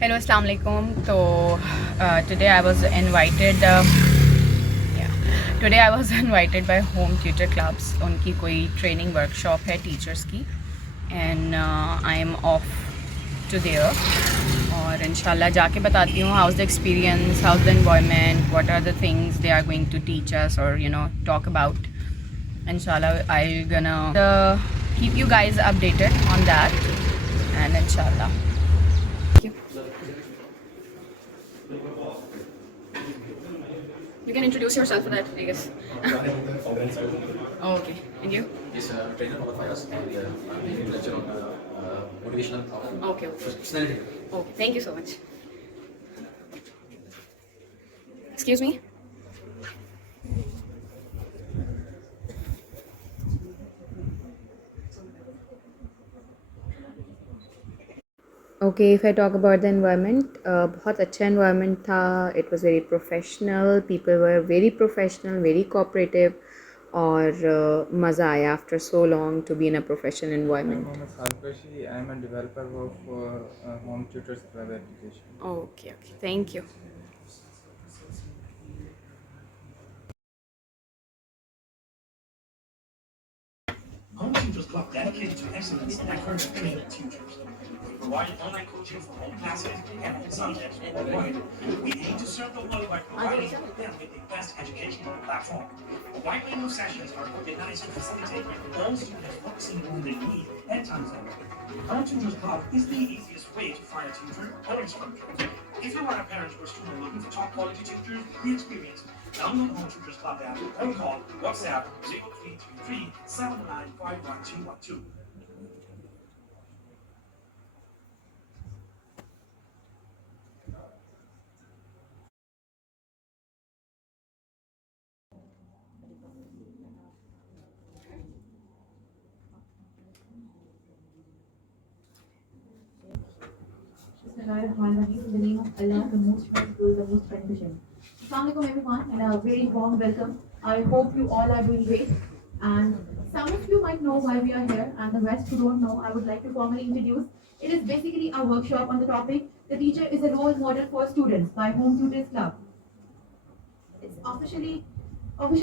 Hello, Assalamu alaikum. So today I was invited. Yeah, today I was invited by Home Tutor Clubs. उनकी कोई training workshop है teachers की, and I am off to there. और इंशाल्लाह जाके बताती हूँ how's the experience, how's the environment, what are the things they are going to teach us or talk about. Inshallah, I'm gonna keep you guys updated on that, and inshallah. Thank you. You can introduce yourself for that, I guess. Oh, okay. And you? He's a trainer of fires and he lecture on motivational Okay, okay. personality. Okay, thank you so much. Excuse me? Okay, if I talk about the environment, बहुत अच्छा environment था. It was very professional. People were very professional, very cooperative, और मज़ा आया after so long to be in a professional I'm environment. Mohammed Khalkashi. I'm a developer of Home Tutors Web application. Okay, okay. Thank you. Home Tutors Club dedicated to excellence in academic training tutors. We provide online coaching for all classes and all subjects worldwide. We aim to serve the world by providing them with the best educational platform. A wide range of sessions are organized to facilitate all students focusing on their need and time zone. Home Tutors Club is the easiest way to find a tutor or instructor. If you are a parent or student looking for top quality tutors, the experience, download Home Tutors Club app or call WhatsApp 0333 7951 Bismillahirrahmanirrahim. In the name of Allah, the most merciful, the most beneficent. Assalamu alaikum everyone, and a very warm welcome. I hope you all are doing great. And some of you might know why we are here, and the rest who don't know, I would like to formally introduce. It is basically a workshop on the topic, The Teacher is a Role Model for Students by Home Tutors Club. It's officially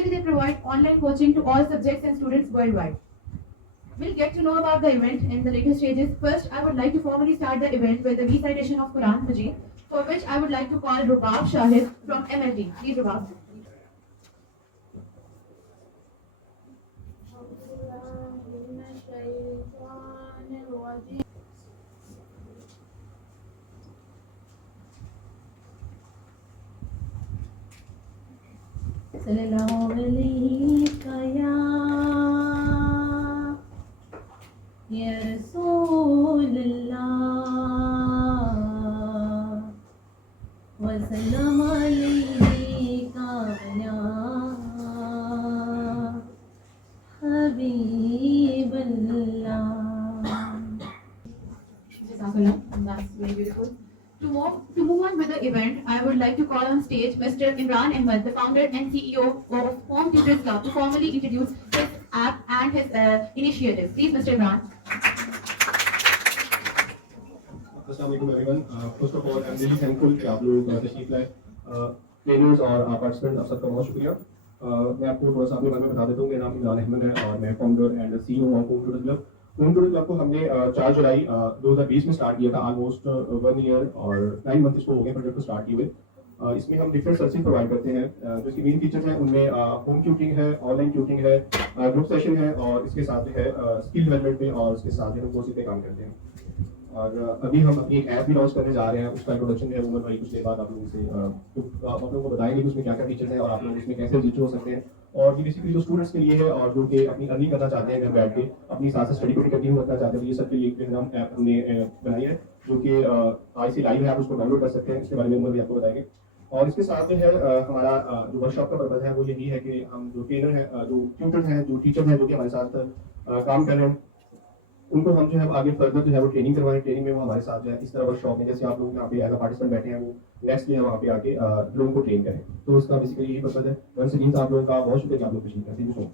they provide online coaching to all subjects and students worldwide. We'll get to know about the event in the later stages. First, I would like to formally start the event with a recitation of Quran Majid, for which I would like to call Rubab Shahid from MLD. Please, Rubab. Sallallahu alayhi ya Rasulullah wa sallam alayka ya Habiballah. Jazakallah, that's very beautiful. To move on with the event, I would like to call on stage Mr. Imran Ahmed, the founder and CEO of Home Tutors Club, to formally introduce his app and his initiative. Please, Mr. Imran. Assalamualaikum everyone. First of all, I'm really thankful कि आप लोग तशरीफ लाए. Trainers और participant आप सबका बहुत शुक्रिया. मैं आपको थोड़ा सा अपने बारे में बता देता हूँ. मेरा नाम इमरान अहमद है और मैं फाउंडर एंड सीईओ हूँ home tutors club. Home tutors club को हमने 4 जुलाई 2020 में स्टार्ट किया था. ऑलमोस्ट 1 ईयर और 9 मंथ इसको हो गए प्रोजेक्ट को स्टार्ट किए हुए. इसमें हम डिफरेंट सर्विसेज प्रोवाइड करते हैं. जो इसकी मेन फीचर्स हैं उनमें होम ट्यूटिंग है, ऑनलाइन ट्यूटिंग है, ग्रुप सेशन है और इसके साथ है स्किल डेवलपमेंट पे और इसके साथ हम कोर्स पे काम करते हैं. और अभी हम अपनी एक ऐप भी लॉन्च करने जा रहे हैं. उसका इंट्रोडक्शन है उमर भाई कुछ देर बाद आप लोगों से आप लोगों को बताएंगे कि उसमें क्या क्या फीचर्स हैं और आप लोग इसमें कैसे रजिस्टर हो सकते हैं. और ये बेसिकली जो स्टूडेंट्स के लिए है और जो कि अपनी अर्निंग करना चाहते हैं घर बैठ के अपनी साथ से स्टडी को कंटिन्यू करना चाहते हैं, ये सब के लिए एक हम ऐप हमने बनाई है जो कि आज से लाइव है. आप उसको डाउनलोड कर सकते हैं. इसके बारे में उमर भी आपको बताएंगे. और इसके साथ जो है हमारा जो वर्कशॉप का पर्पज है वो यही है कि हम जो ट्रेनर हैं, जो ट्यूटर हैं, जो टीचर हैं जो कि हमारे साथ काम कर रहे हैं, उनको हम जो है आगे फर्दर जो है वो ट्रेनिंग करवाएं. ट्रेनिंग में वो हमारे साथ जो है इस तरह वर्कशॉप में जैसे आप लोग यहाँ पे एज अ पार्टिसिपेंट बैठे हैं वो नेक्स्ट डे वहाँ पे आके लोगों को ट्रेन करें. तो उसका बेसिकली यही पर्पज है. वंस अगेन आप लोगों का बहुत शुक्रिया. आप लोग तशरीफ लाए. Thank you so much.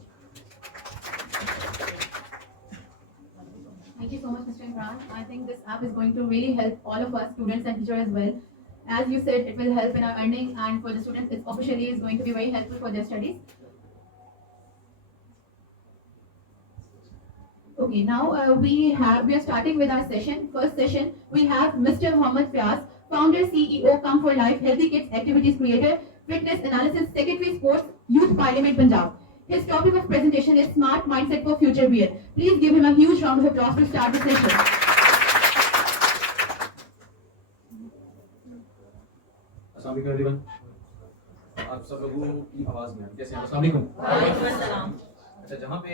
Thank Thank you so much, Mr. Imran. I think this app is going to really help all of us, students and teachers as well. As you said, it will help in our earning, and for the students, it officially is going to be very helpful for their studies. Okay, now we are starting with our session. First session, we have Mr. Mohammed Fiaz, founder, CEO, Come for Life, Healthy Kids Activities Creator, Fitness Analysis, Secretary Sports, Youth Parliament Punjab. His topic of presentation is Smart Mindset for Future Wear. Please give him a huge round of applause to start the session. अस्सलाम वालेकुम everyone. आप सब लोगों की आवाज़ में कैसे हैं? अस्सलाम वालेकुम। अच्छा, जहाँ पे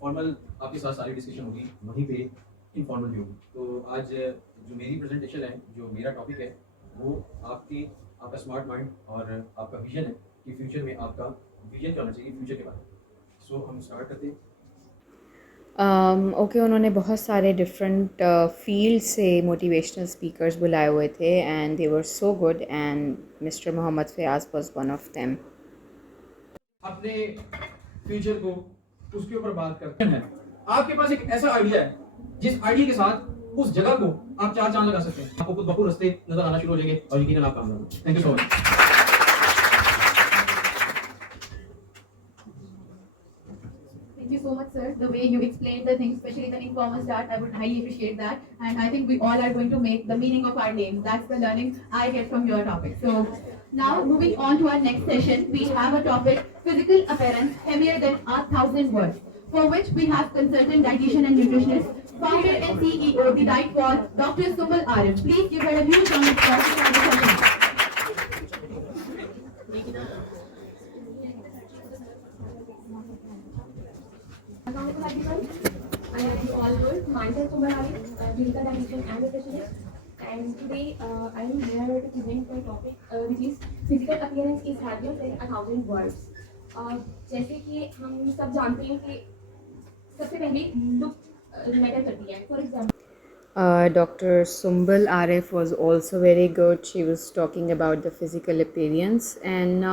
फॉर्मल आपके साथ सारी डिस्कशन होगी वहीं पे इनफॉर्मल भी होगी। तो आज जो मेरी प्रेजेंटेशन है, जो मेरा टॉपिक है, वो आपका स्मार्ट माइंड और आपका विजन है कि फ्यूचर में आपका विजन क्या होना चाहिए फ्यूचर के बारे में। सो हम स्टार्ट करते हैं। ओके, उन्होंने बहुत सारे डिफरेंट फील्ड से मोटिवेशनल स्पीकर्स बुलाए हुए थे and they were so good and mister Mohammad Fayaz was one of them. अपने फ्यूचर को उसके ऊपर बात करते हैं। आपके पास एक ऐसा आइडिया है जिस आइडिया के साथ उस जगह को आप चार चांद लगा सकते हैं। आपको खुद ब खुद रास्ते नजर आना शुरू हो जाएंगे और यकीनन आप कामयाब होंगे। Thank you so much. Thank you so much, sir. The way you explained the things, especially the informal start, I would highly appreciate that. And I think we all are going to make the meaning of our names. That's the learning I get from your topic. So now moving on to our next session, we have a topic, physical appearance heavier than 1,000 words, for which we have consultant dietitian and nutritionist, founder and CEO, the Diet Wall, Dr. Sumbul Arif. Please give her a huge round of applause for the session. Assalamualaikum everyone. I am all good. Myself Sumbul Arif, clinical dietitian and nutritionist. And today I am here to present my topic, which is physical appearance is heavier than 1,000 words. जैसे कि हम सब जानते हैं कि सबसे पहले look matter करती है। For example Dr. Sumbul Arif was also very good. She was talking about the physical appearance and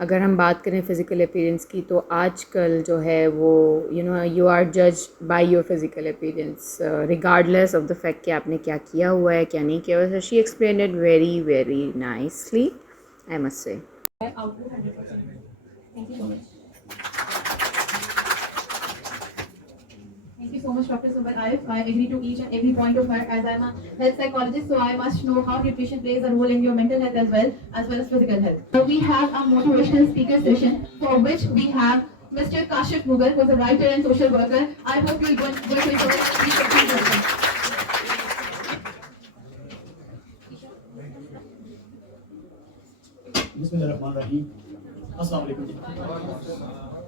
अगर हम बात करें फ़िज़िकल अपीयरेंस की तो आजकल जो है वो यू आर जज by your physical appearance regardless of the fact कि आपने क्या किया हुआ है क्या नहीं किया हुआ है। She explained it very very nicely, I must say. Outlook 100%। Thank you so much. Thank you so much, Dr. Sumbul Arif. I agree to each and every point of her, as I'm a health psychologist, so I must know how nutrition plays a role in your mental health as well as physical health. So we have a motivational speaker session for which we have Mr. Kashif Mughal, who is a writer and social worker. I hope you're going to enjoy it. Please welcome. बिस्मिल्लाहिर्रहमानिर्रहीम। अस्सलाम वालेकुम जी।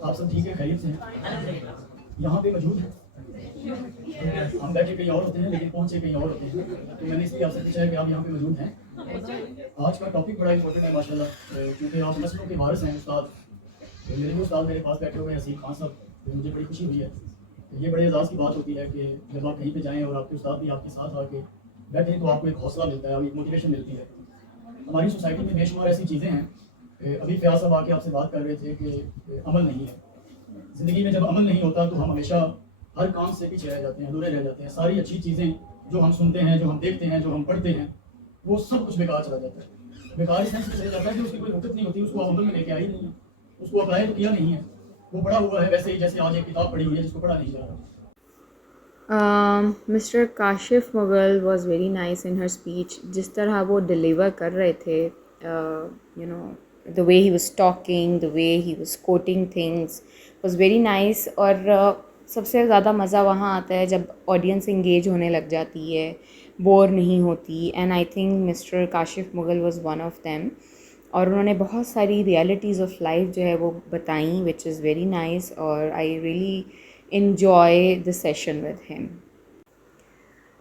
आप सब ठीक है, खैरियत से हैं? यहाँ पे मौजूद हैं। हम बैठे कहीं और होते हैं लेकिन पहुँचे कहीं और होते हैं, तो मैंने इसलिए आपसे पूछा है कि आप यहाँ पे मौजूद हैं। आज का टॉपिक बड़ा इंपॉर्टेंट है माशाल्लाह, क्योंकि आप नस्लों के वारिस हैं। उस्ताद मेरे भी उस्ताद मेरे पास बैठे हुए हैं, हसीब खान साहब, तो मुझे बड़ी खुशी हुई है। ये बड़े एजाज़ की बात होती है कि जब आप कहीं पे जाएँ और आपके उस्ताद भी आपके साथ आके बैठे तो आपको एक हौसला मिलता है, एक मोटिवेशन मिलती है। हमारी सोसाइटी में बेशुमार ऐसी चीज़ें हैं। अभी फयाज साहब आके आपसे बात कर रहे थे कि अमल नहीं है ज़िंदगी में। जब अमल नहीं होता तो हम हमेशा हर काम से पीछे रह जाते हैं, अधूरे रह जाते हैं। सारी अच्छी चीज़ें जो हम सुनते हैं, जो हम देखते हैं, जो हम पढ़ते हैं, वो सब कुछ बेकार चला जाता है। बेकार इस सेंस में चला जाता है कि उसकी कोई वक़्त नहीं होती, उसको आप अमल में लेके आई नहीं है, उसको अप्लाई तो किया नहीं है। वो पढ़ा हुआ है वैसे ही जैसे आज एक किताब पढ़ी हुई है जिसको पढ़ा नहीं जा रहा। Mr. Kashif Mughal was very nice in her speech. जिस तरह वो डिलीवर कर रहे थे, the way he was talking, the way he was quoting things was very nice. और सबसे ज़्यादा मज़ा वहाँ आता है जब ऑडियंस इंगेज होने लग जाती है, बोर नहीं होती। And I think mister Kashif Mughal was one of them. और उन्होंने बहुत सारी रियलिटीज़ ऑफ लाइफ जो है वो बताई, विच इज़ वेरी नाइस। और I really enjoy the session with him.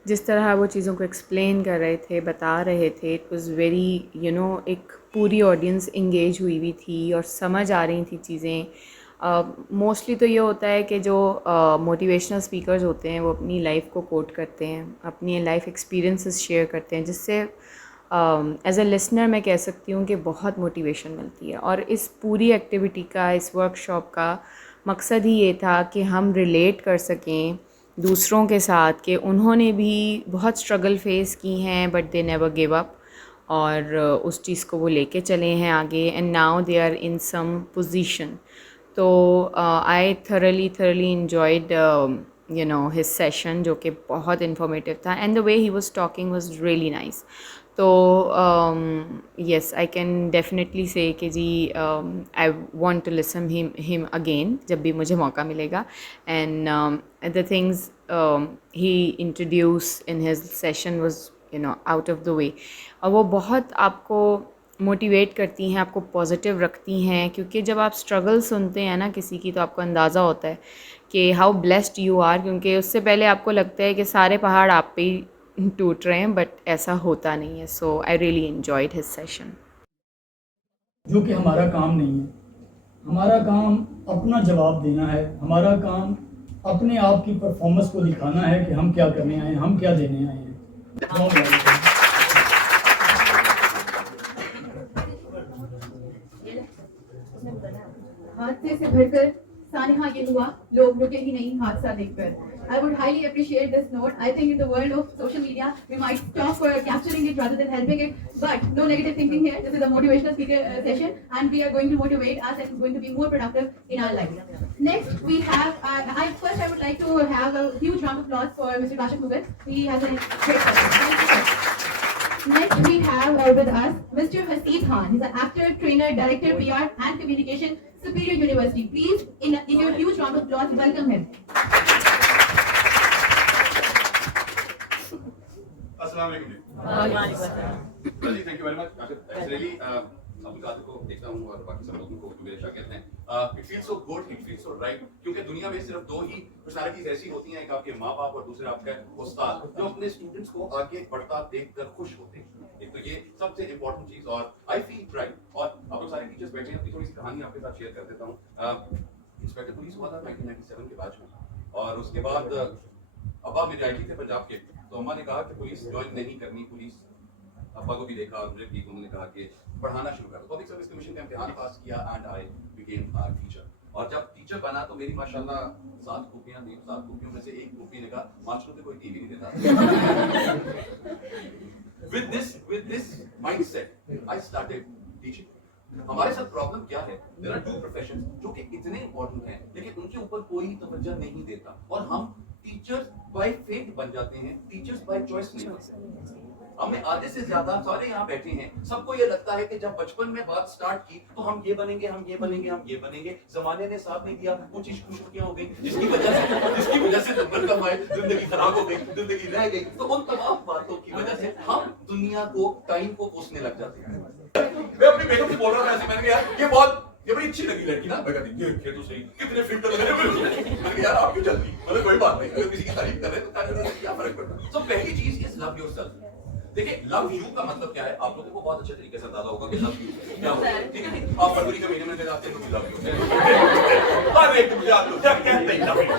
जिस तरह वो चीज़ों को एक्सप्लेन कर रहे थे, बता रहे थे, इट वाज़ वेरी एक पूरी ऑडियंस इंगेज हुई थी और समझ आ रही थी चीज़ें। मोस्टली तो ये होता है कि जो मोटिवेशनल स्पीकर्स होते हैं वो अपनी लाइफ को कोट करते हैं, अपनी लाइफ एक्सपीरियंसेस शेयर करते हैं, जिससे एज अ लिसनर मैं कह सकती हूँ कि बहुत मोटिवेशन मिलती है। और इस पूरी एक्टिविटी का, इस वर्कशॉप का मकसद ही ये था कि हम रिलेट कर सकें दूसरों के साथ कि उन्होंने भी बहुत स्ट्रगल फेस की हैं but they never give up, और उस चीज़ को वो लेके चले हैं आगे, and now they are in some position. तो I thoroughly enjoyed you know his session, जो कि बहुत इन्फॉर्मेटिव था, and the way he was talking was really nice. तो yes, I can definitely say कि जी I want to listen him again जब भी मुझे मौका मिलेगा. And the things he introduce in his session was you know out of the way, और वो बहुत आपको मोटिवेट करती हैं, आपको पॉजिटिव रखती हैं, क्योंकि जब आप स्ट्रगल सुनते हैं ना किसी की, तो आपको अंदाज़ा होता है कि हाउ ब्लेस्ड यू आर, क्योंकि उससे पहले आपको लगता है कि सारे पहाड़ आप पे ही टूट रहे हैं, बट ऐसा होता नहीं है. So I really enjoyed his session. जो कि हमारा काम नहीं है. हमारा काम अपना जवाब देना है. हमारा काम अपने आप की परफॉर्मेंस को दिखाना है कि हम क्या करने आए हैं, हम क्या देने आए हैं. हादसे से भरकर सानिहा ये हुआ, लोग रुके ही नहीं हादसा देखकर. I would highly appreciate this note. I think in the world of social media, we might stop for capturing it rather than helping it. But no negative thinking here. This is a motivational speaker session, and we are going to motivate us, and it's going to be more productive in our life. Next, we have. I would like to have a huge round of applause for Mr. Kashif Mughal. He has a great session. Next, we have with us Mr. Haseeb Khan. He's an actor, trainer, director, PR, and communication, Superior University. Please, in your huge round of applause, welcome him. अस्सलाम वालेकुम जी। जी thank you very much. It's really Abdul Qadir को देखता हूँ और बाकी सब लोगों को जो मेरे शागिर्द हैं, it feels so good, it feels so right, क्योंकि दुनिया में सिर्फ दो ही पर्सनालिटीज ऐसी होती हैं, एक आपके माँ बाप और दूसरे आपका उस्ताद, जो अपने स्टूडेंट्स को आगे बढ़ता देखकर खुश होते हैं. एक तो ये सबसे इम्पोर्टेंट चीज, और आई फील प्राइड. और आप लोग सारे टीचर्स बैठे हैं, अपनी थोड़ी सी कहानी आपके साथ शेयर कर देता हूँ. इंस्पेक्टर पुलिस हुआ था 1997 के बैच में, और उसके बाद अब्बा मेरे आईटी थे पंजाब के, तो अम्मा ने कहा कि पुलिस ज्वाइन नहीं करनी. पुलिस अब्बा को भी देखा, मुझे भी, उन्होंने कहा कि पढ़ाना शुरू कर दो. पब्लिक सर्विस कमीशन का इम्तिहान पास किया and I became a teacher. और जब टीचर बना तो मेरी माशाल्लाह 7 कॉपियां थी. 7 कॉपियों में से एक कॉपी ने कहा मास्टरों को कोई टीवी नहीं देता. with this mindset I started teaching. हमारे साथ प्रॉब्लम क्या है, देयर आर 2 प्रोफेशंस जो कि इतने इंपॉर्टेंट हैं, लेकिन उनके ऊपर कोई तवज्जो नहीं देता, और हम टीचर्स बाय फेट बन जाते हैं, टीचर्स बाय चॉइस नहीं बनते. हमें आधे से ज्यादा सारे यहाँ बैठे हैं, सबको ये लगता है कि जब बचपन में बात स्टार्ट की तो हम ये बनेंगे, हम ये बनेंगे, हम ये बनेंगे. जमाने ने साथ नहीं दिया, कुछ खुशियां हो गई, जिसकी वजह से नंबर कम आए, जिंदगी खराब हो गई, जिंदगी रह गई. तो उन तमाम बातों की वजह से हम दुनिया को, टाइम को कोसने लग जाते हैं. मैं अपनी बेगम से बोल रहा था ऐसे, मैंने कहा ये बड़ी अच्छी लगी लड़की ना. मैं कहती ये तो सही, कितने फिल्टर लगे हैं. मैंने कहा यार आप क्यों जल्दी, मतलब कोई बात नहीं, अगर किसी की तारीफ कर रहे हैं तो करने से क्या फर्क पड़ता. तो पहली चीज इज लव योरसेल्फ. देखिए लव यू का मतलब क्या है, आप लोगों को बहुत अच्छे तरीके से अंदाजा होगा कि लव यू क्या होता है. ठीक है, आप फरवरी के महीने में जाते हैं तो लव यू, हर एक मुझे आप लोग क्या कहते हैं, लव यू,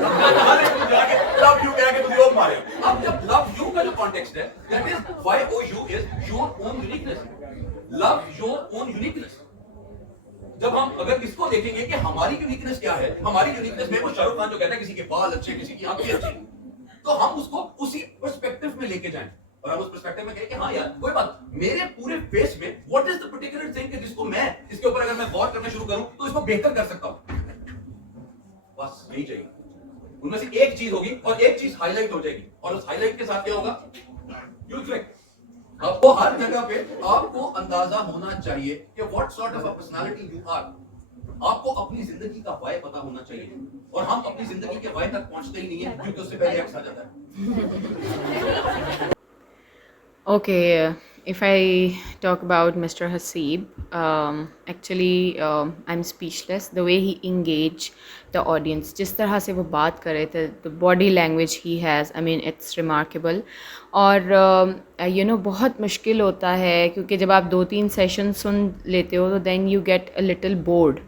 हर एक मुझे आके लव यू कह के मुझे और मारे. अब जब लव यू का जो कॉन्टेक्स्ट है, that is why oh you is your own uniqueness. Love your own uniqueness. जब हम अगर इसको देखेंगे कि हमारी यूनिकनेस क्या है, हमारी यूनिकनेस में वो शाहरुख खान जो कहता है किसी के बाल अच्छे, किसी की आंखें अच्छी, तो हम उसको उसी पर्सपेक्टिव में लेके जाएं, और हम उस पर्सपेक्टिव में कहें कि हाँ यार कोई बात, मेरे पूरे फेस में what is the particular thing कि जिसको मैं, इसके ऊपर अगर मैं गौर करना शुरू करूं तो इसको बेहतर कर सकता हूं. बस यही चाहिए. उनमें से एक चीज होगी और एक चीज हाईलाइट हो जाएगी, और उस हाईलाइट के साथ क्या होगा, यू क्लिक. आपको हर जगह पे आपको अंदाजा होना चाहिए कि what sort of a personality you are. आपको अपनी जिंदगी का वाई पता होना चाहिए, और हम अपनी जिंदगी के वाई तक पहुंचते ही नहीं है, क्योंकि उससे पहले एक्स आ जाता है. Okay, if I talk about Mr. Haseeb, actually I'm speechless. The way he engaged the audience, जिस तरह से वो बात कर रहे थे, the body language he has, I mean it's remarkable. और you know बहुत मुश्किल होता है, क्योंकि जब आप 2-3 सेशन सुन लेते हो तो then you get a little bored.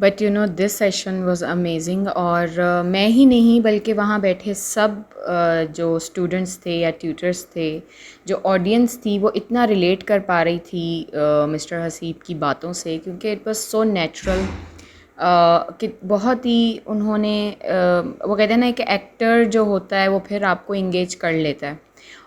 But you know this session was amazing. और मैं ही नहीं बल्कि वहाँ बैठे सब जो स्टूडेंट्स थे या ट्यूटर्स थे, जो ऑडियंस थी, वो इतना रिलेट कर पा रही थी मिस्टर हसीब की बातों से, क्योंकि इट वाज सो नेचुरल कि बहुत ही उन्होंने वो कहते हैं ना, एक एक्टर जो होता है वो फिर आपको इंगेज कर लेता है,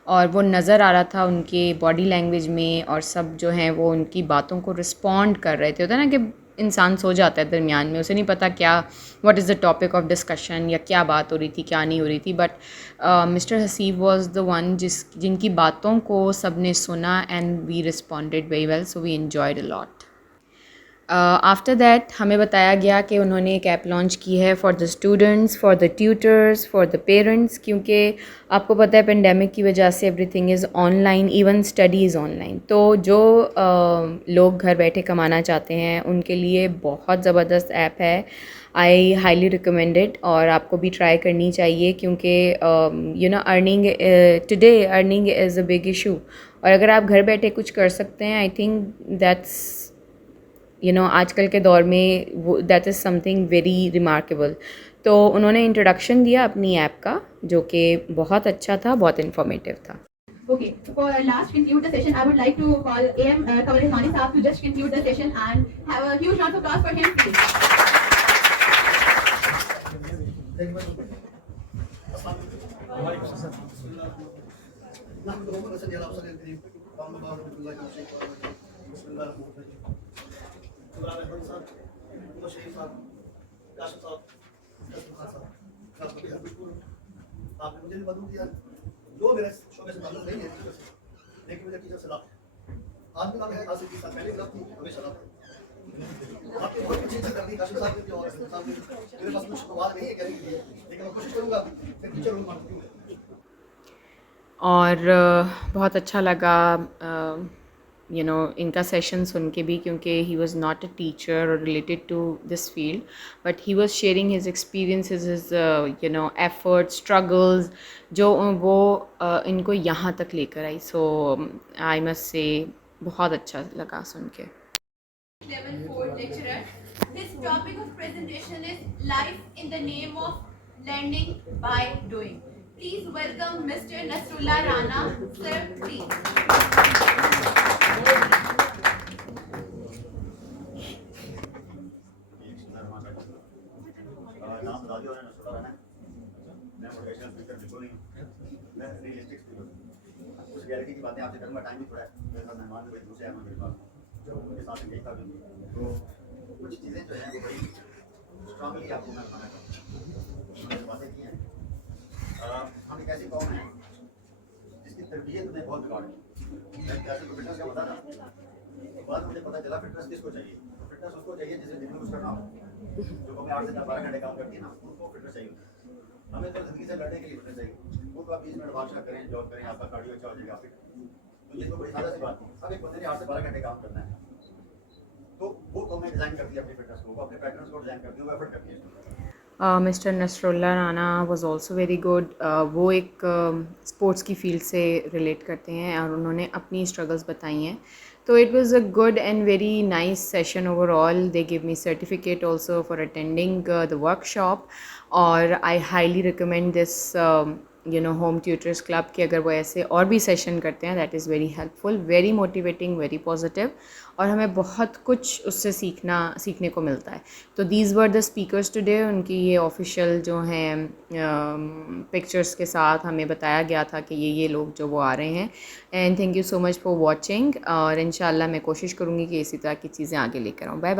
और वो नज़र आ रहा था उनके बॉडी लैंग्वेज में, और सब जो हैं वो उनकी बातों को रिस्पॉन्ड कर रहे थे। होता है ना कि इंसान सो जाता है दरमियान में, उसे नहीं पता क्या what is the topic of discussion, या क्या बात हो रही थी क्या नहीं हो रही थी, but mister Haseeb was the one जिनकी बातों को सब ने सुना, and we responded very well, so we enjoyed a lot. After that हमें बताया गया कि उन्होंने एक ऐप लॉन्च की है for the students, for the tutors, for the parents, क्योंकि आपको पता है पेंडेमिक की वजह से everything is online, even study is online. तो जो लोग घर बैठे कमाना चाहते हैं उनके लिए बहुत ज़बरदस्त ऐप है। आई हाईली रिकमेंड इट, और आपको भी ट्राई करनी चाहिए, क्योंकि you know earning today earning is a big issue, और अगर आप घर बैठे कुछ कर सकते हैं, I think that's you know आजकल के दौर में वो that is something very remarkable. तो उन्होंने इंट्रोडक्शन दिया अपनी ऐप का, जो कि बहुत अच्छा था, बहुत इन्फॉर्मेटिव था। Okay, for last conclude the session, I would like to call AM Kamal Rahmani Saab to just conclude the session and have a huge round of applause for him, please. आपने मुझे भी मदद दिया, जो मेरे शोबे से मालूम नहीं है, लेकिन मुझे टीचर से लाभ आज भी लाभ है। आज से 30 साल पहले लाभ थी, हमेशा लाभ है। आपकी बहुत अच्छी चीज़ करनी काशिफ साहब ने, और साहब ने मेरे पास कुछ सवाल नहीं है कहने के लिए, लेकिन मैं कोशिश करूँगा कि टीचर रूम मानती हूँ। और बहुत अच्छा लगा यू नो इनका सेशन सुन के भी, क्योंकि he was not a teacher और related to this field, but he was sharing his experiences, his you know efforts, struggles, जो वो इनको यहाँ तक लेकर आई। सो आई मस्ट से बहुत अच्छा लगा सुन के। Level 4 lecturer. His topic of presentation is life in the name of learning by doing. Please welcome Mr. Nasrullah Rana. Sir, please. नाम बता दिया उन्होंने, नसरुल्लाह राना है। मैं मोटिवेशनल स्पीकर बिल्कुल नहीं हूँ, मैं रियलिस्टिक स्पीकर हूँ। उस रियलिटी की बातें आपसे करूँगा, टाइम भी थोड़ा है, मेरे साथ मेहमान भी दूसरे हैं मेरे पास, जो उनके साथ गई था भी, तो कुछ चीज़ें जो हैं वो बड़ी स्ट्रांगली आपको मैं बताना चाहूँ। उन्होंने बातें की हैं, हम एक ऐसी कौम है जिसकी तरबियत में बहुत बिगाड़ है। जैसे तो फिटनेस का बता रहा, बाद मुझे पता चला फिटनेस किसको चाहिए। फिटनेस उसको चाहिए जिसे दिन में कुछ करना हो, जो हमें 8 से 12 घंटे काम करती है ना, उनको फिटनेस चाहिए। हमें तो ज़िंदगी से लड़ने के लिए फिटनेस चाहिए। वो तो आप 20 मिनट वार्म करें, जॉब करें, आपका कार्डियो अच्छा हो जाएगा फिट। तो ये तो बड़ी सादा सी बात है। अब एक बंदे ने 8 से 12 घंटे काम करना है, तो वो तो हमें डिज़ाइन करती है अपनी फिटनेस को, वो अपने पैटर्न्स को डिज़ाइन करती है, वो एफर्ट करती है। Mister Nasrullah Rana was also very good. वो एक स्पोर्ट्स की फील्ड से रिलेट करते हैं, और उन्होंने अपनी स्ट्रगल्स बताई हैं। तो it was a good and very nice session overall. They give me certificate also for attending the workshop, और I highly recommend this you know home tutors club कि अगर वो ऐसे और भी सेशन करते हैं, that is very helpful, very motivating, very positive, और हमें बहुत कुछ उससे सीखने को मिलता है। तो these were the speakers today. उनकी ये ऑफिशियल जो हैं पिक्चर्स के साथ हमें बताया गया था कि ये लोग जो वो आ रहे हैं। And thank you so much for watching, और इंशाल्लाह मैं कोशिश करूँगी कि इसी तरह की चीज़ें आगे लेकर आऊँ। Bye bye.